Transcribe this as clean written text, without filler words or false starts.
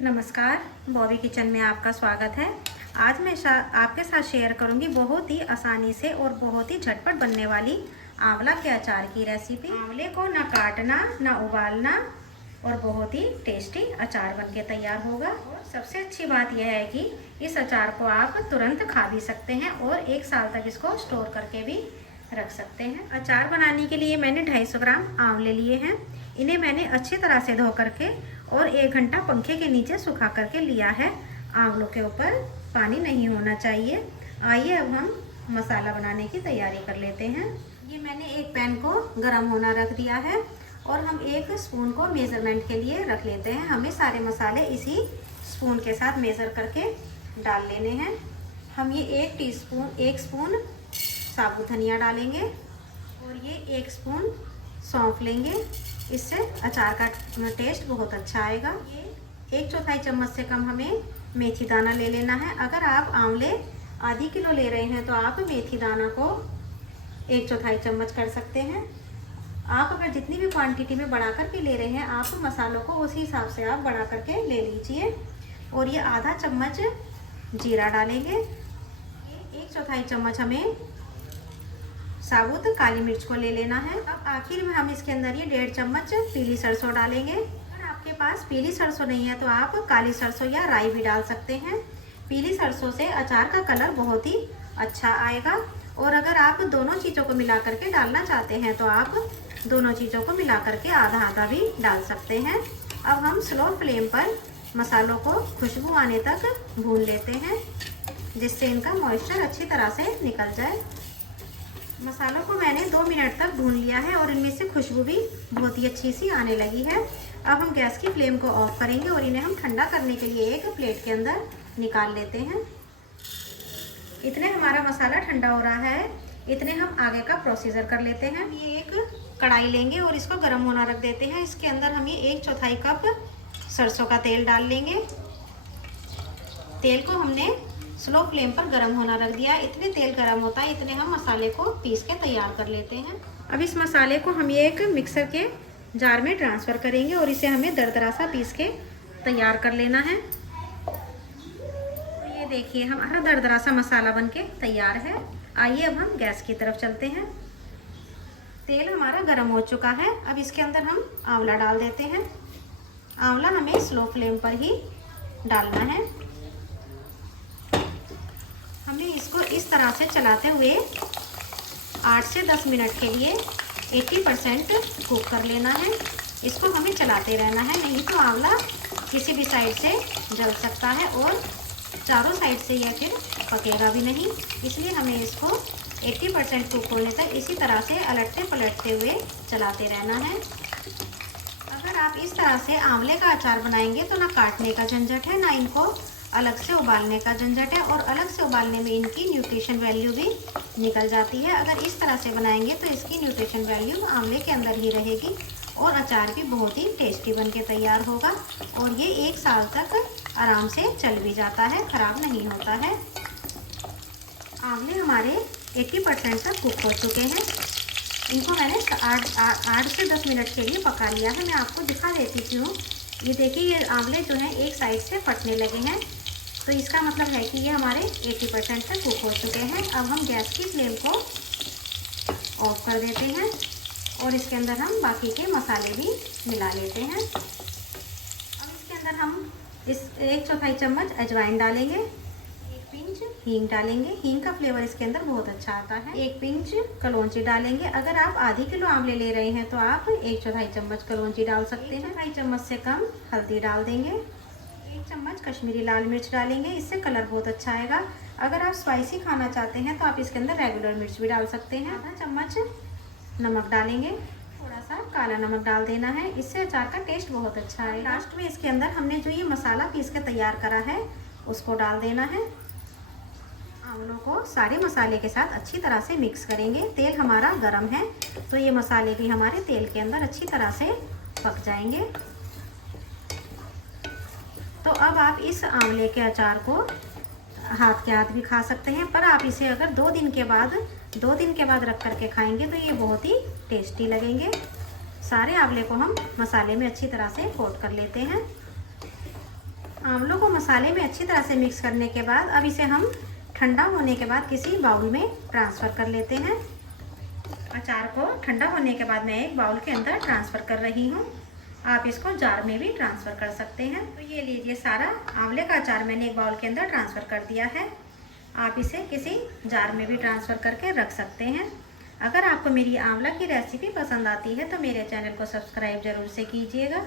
नमस्कार, बॉबी किचन में आपका स्वागत है। आज मैं आपके साथ शेयर करूंगी बहुत ही आसानी से और बहुत ही झटपट बनने वाली आंवला के अचार की रेसिपी। आंवले को ना काटना ना उबालना और बहुत ही टेस्टी अचार बनके तैयार होगा। और सबसे अच्छी बात यह है कि इस अचार को आप तुरंत खा भी सकते हैं और 1 साल तक इसको स्टोर करके भी रख सकते हैं। अचार बनाने के लिए मैंने 250 ग्राम आंवले लिए हैं। इन्हें मैंने अच्छी तरह से धो करके और 1 घंटा पंखे के नीचे सुखा करके लिया है। आंवलों के ऊपर पानी नहीं होना चाहिए। आइए अब हम मसाला बनाने की तैयारी कर लेते हैं। ये मैंने एक पैन को गर्म होना रख दिया है और हम 1 स्पून को मेज़रमेंट के लिए रख लेते हैं। हमें सारे मसाले इसी स्पून के साथ मेज़र करके डाल लेने हैं। हम ये 1 स्पून साबुत धनिया डालेंगे और ये 1 स्पून सौंफ लेंगे। इससे अचार का टेस्ट बहुत अच्छा आएगा। ये 1/4 चम्मच से कम हमें मेथी दाना ले लेना है। अगर आप आंवले आधी किलो ले रहे हैं तो आप मेथी दाना को 1/4 चम्मच कर सकते हैं। आप अगर जितनी भी क्वांटिटी में बढ़ा करके ले रहे हैं आप मसालों को उसी हिसाब से आप बढ़ा करके ले लीजिए। और ये आधा चम्मच जीरा डालेंगे। 1/4 चम्मच हमें साबुत काली मिर्च को ले लेना है। अब आखिर में हम इसके अंदर ये 1.5 चम्मच पीली सरसों डालेंगे। अगर आपके पास पीली सरसों नहीं है तो आप काली सरसों या राई भी डाल सकते हैं। पीली सरसों से अचार का कलर बहुत ही अच्छा आएगा। और अगर आप दोनों चीज़ों को मिला करके डालना चाहते हैं तो आप दोनों चीज़ों को मिला करके आधा आधा भी डाल सकते हैं। अब हम स्लो फ्लेम पर मसालों को खुशबू आने तक भून लेते हैं, जिससे इनका मॉइस्चर अच्छी तरह से निकल जाए। मसालों को मैंने 2 मिनट तक भून लिया है और इनमें से खुशबू भी बहुत ही अच्छी सी आने लगी है। अब हम गैस की फ्लेम को ऑफ करेंगे और इन्हें हम ठंडा करने के लिए एक प्लेट के अंदर निकाल लेते हैं। इतने हमारा मसाला ठंडा हो रहा है, इतने हम आगे का प्रोसीजर कर लेते हैं। ये एक कढ़ाई लेंगे और इसको गर्म होना रख देते हैं। इसके अंदर हम ये 1/4 कप सरसों का तेल डाल लेंगे। तेल को हमने स्लो फ्लेम पर गर्म होना रख दिया। इतने तेल गर्म होता है इतने हम मसाले को पीस के तैयार कर लेते हैं। अब इस मसाले को हम ये एक मिक्सर के जार में ट्रांसफ़र करेंगे और इसे हमें दरदरा सा पीस के तैयार कर लेना है। तो ये देखिए हमारा दरदरा सा मसाला बनके तैयार है। आइए अब हम गैस की तरफ चलते हैं। तेल हमारा गर्म हो चुका है। अब इसके अंदर हम आंवला डाल देते हैं। आंवला हमें स्लो फ्लेम पर ही डालना है। हमें इसको इस तरह से चलाते हुए 8 से 10 मिनट के लिए 80% कुक कर लेना है। इसको हमें चलाते रहना है, नहीं तो आंवला किसी भी साइड से जल सकता है और चारों साइड से यह फिर पकेगा भी नहीं। इसलिए हमें इसको 80% कुक होने तक इसी तरह से अलटते पलटते हुए चलाते रहना है। अगर आप इस तरह से आंवले का अचार बनाएंगे तो ना काटने का झंझट है, ना इनको अलग से उबालने का झंझट है और अलग से उबालने में इनकी न्यूट्रिशन वैल्यू भी निकल जाती है। अगर इस तरह से बनाएंगे तो इसकी न्यूट्रिशन वैल्यू आंवले के अंदर ही रहेगी और अचार भी बहुत ही टेस्टी बनके तैयार होगा। और ये 1 साल तक आराम से चल भी जाता है, ख़राब नहीं होता है। आंवले हमारे 80% तक कुक हो चुके हैं। इनको मैंने 8 से 10 मिनट के लिए पका लिया है। मैं आपको दिखा देती हूँ। ये देखिए ये आंवले जो हैं एक साइड से फटने लगे हैं, तो इसका मतलब है कि ये हमारे 80% तक कुक हो चुके हैं। अब हम गैस की फ्लेम को ऑफ कर देते हैं और इसके अंदर हम बाकी के मसाले भी मिला लेते हैं। अब इसके अंदर हम इस 1/4 चम्मच अजवाइन डालेंगे, 1 पिंच हींग डालेंगे। हींग का फ्लेवर इसके अंदर बहुत अच्छा आता है। 1 पिंच कलौंजी डालेंगे। अगर आप आधी किलो आंवले ले रहे हैं तो आप 1/4 चम्मच कलौंजी डाल सकते हैं। 1/4 चम्मच से कम हल्दी डाल देंगे। 1 चम्मच कश्मीरी लाल मिर्च डालेंगे, इससे कलर बहुत अच्छा आएगा। अगर आप स्पाइसी खाना चाहते हैं तो आप इसके अंदर रेगुलर मिर्च भी डाल सकते हैं। आधा चम्मच नमक डालेंगे, थोड़ा सा काला नमक डाल देना है, इससे अचार का टेस्ट बहुत अच्छा है। लास्ट में इसके अंदर हमने जो ये मसाला पीस के तैयार करा है उसको डाल देना है। आंवलों को सारे मसाले के साथ अच्छी तरह से मिक्स करेंगे। तेल हमारा गरम है तो ये मसाले भी हमारे तेल के अंदर अच्छी तरह से पक जाएंगे। तो अब आप इस आंवले के अचार को हाथ के हाथ भी खा सकते हैं, पर आप इसे अगर 2 दिन के बाद रख करके खाएंगे तो ये बहुत ही टेस्टी लगेंगे। सारे आंवले को हम मसाले में अच्छी तरह से कोट कर लेते हैं। आंवलों को मसाले में अच्छी तरह से मिक्स करने के बाद अब इसे हम ठंडा होने के बाद किसी बाउल में ट्रांसफ़र कर लेते हैं। अचार को ठंडा होने के बाद मैं एक बाउल के अंदर ट्रांसफ़र कर रही हूँ। आप इसको जार में भी ट्रांसफ़र कर सकते हैं। तो ये लीजिए, सारा आंवले का अचार मैंने एक बाउल के अंदर ट्रांसफ़र कर दिया है। आप इसे किसी जार में भी ट्रांसफ़र करके रख सकते हैं। अगर आपको मेरी आंवला की रेसिपी पसंद आती है तो मेरे चैनल को सब्सक्राइब ज़रूर से कीजिएगा।